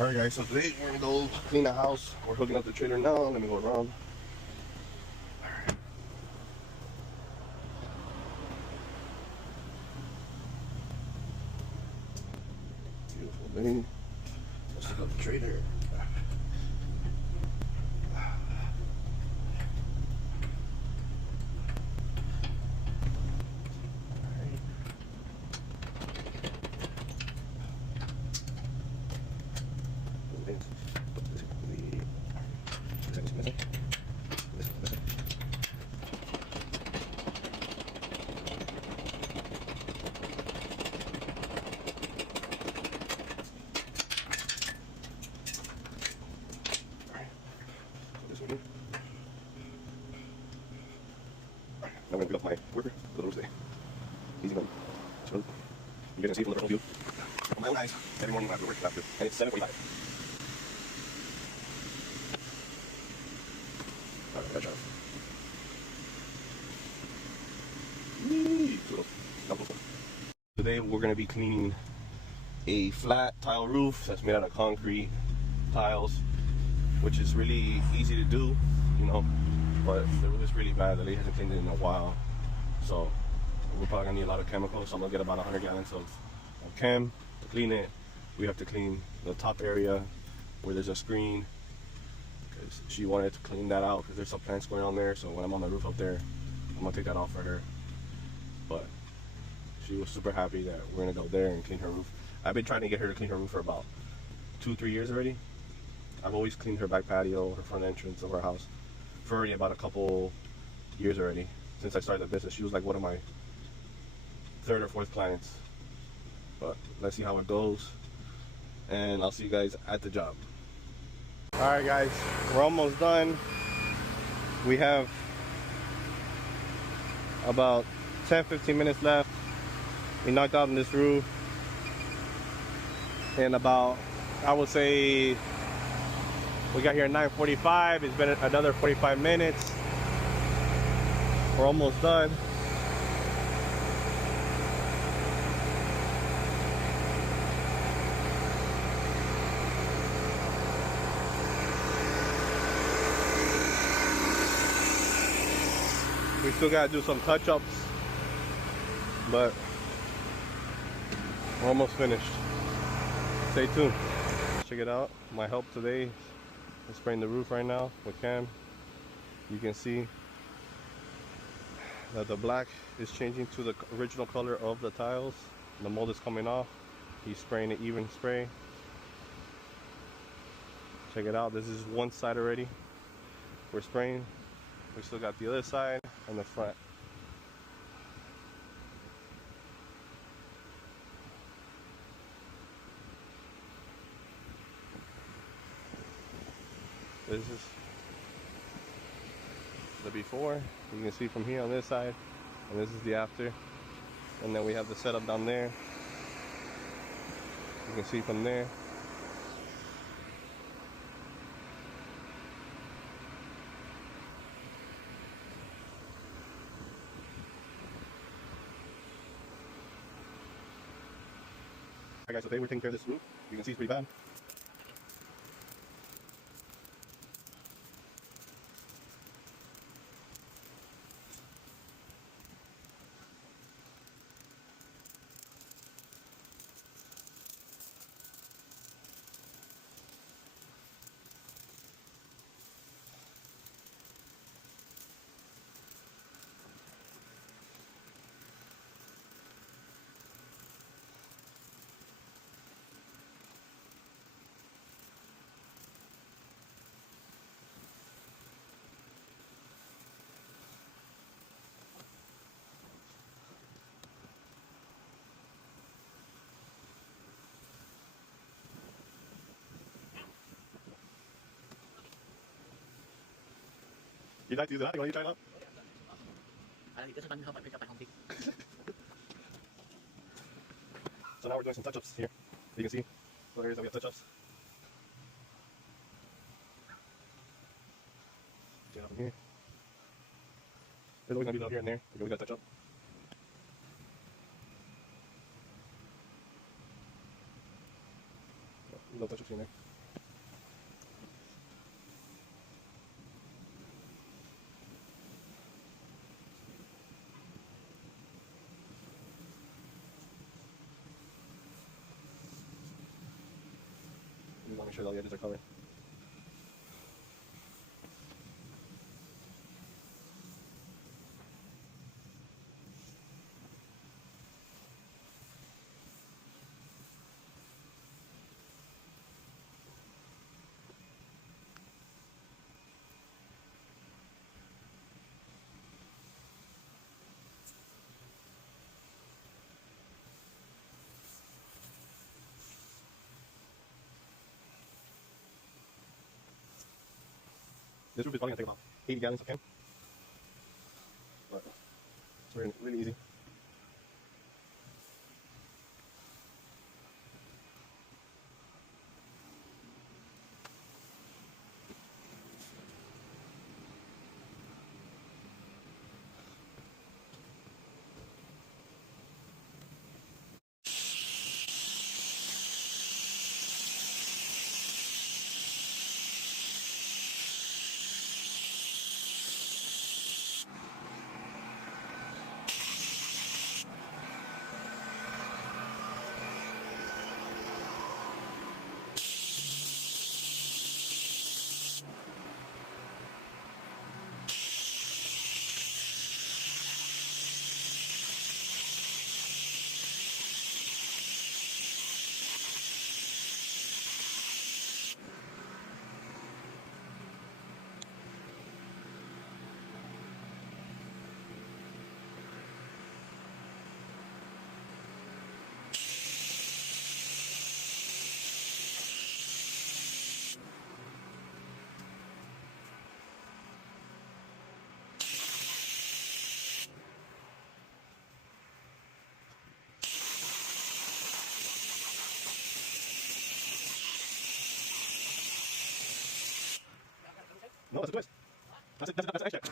Alright guys, so today we're gonna go clean the house. We're hooking up the trailer now. Let me go around. Alright. Beautiful day. Let's hook up the trailer. Now I'm going to pick up my worker, the little stay. Easy going. So, you guys can see from the front view. From my own eyes, every morning when I have to work after. And it's 7:45. Alright, I gotta try. Today we're going to be cleaning a flat tile roof that's made out of concrete tiles, which is really easy to do, you know. But the roof is really bad. The lady hasn't cleaned it in a while, so we're probably gonna need a lot of chemicals. So I'm gonna get about 100 gallons of chem to clean it. We have to clean the top area where there's a screen, because she wanted to clean that out because there's some plants going on there. So when I'm on the roof up there, I'm gonna take that off for her. But she was super happy that we're gonna go there and clean her roof. I've been trying to get her to clean her roof for about 2-3 years already. I've always cleaned her back patio, her front entrance of our house for already about a couple years already. Since I started the business, she was like one of my 3rd or 4th clients. But let's see how it goes, and I'll see you guys at the job. Alright guys, we're almost done. We have about 10-15 minutes left. We knocked out on this roof in about, I would say, we got here at 9:45. It's been another 45 minutes. We're almost done. We still gotta do some touch-ups, but we're almost finished. Stay tuned. Check it out. My help today is spraying the roof right now with chem. You can see that the black is changing to the original color of the tiles. The mold is coming off. He's spraying it even spray. Check it out. This is one side already. We're spraying. We still got the other side and the front. This is the before. You can see from here on this side, and this is the after. And then we have the setup down there. You can see from there. Alright guys, so today we're taking care of this roof. You can see it's pretty bad. You'd like to do that? You want to try it out? This is one help I picked up at home. So now we're doing some touch-ups here. You can see what areas that we have touch-ups. Get up in here. There's always going to be a little here and there. We got to touch up. little touch ups in there. You want to make sure all the edges are covered. This roof is probably going to take about 80 gallons of chem. But it's really, really easy. No, that's a twist. That's ice check.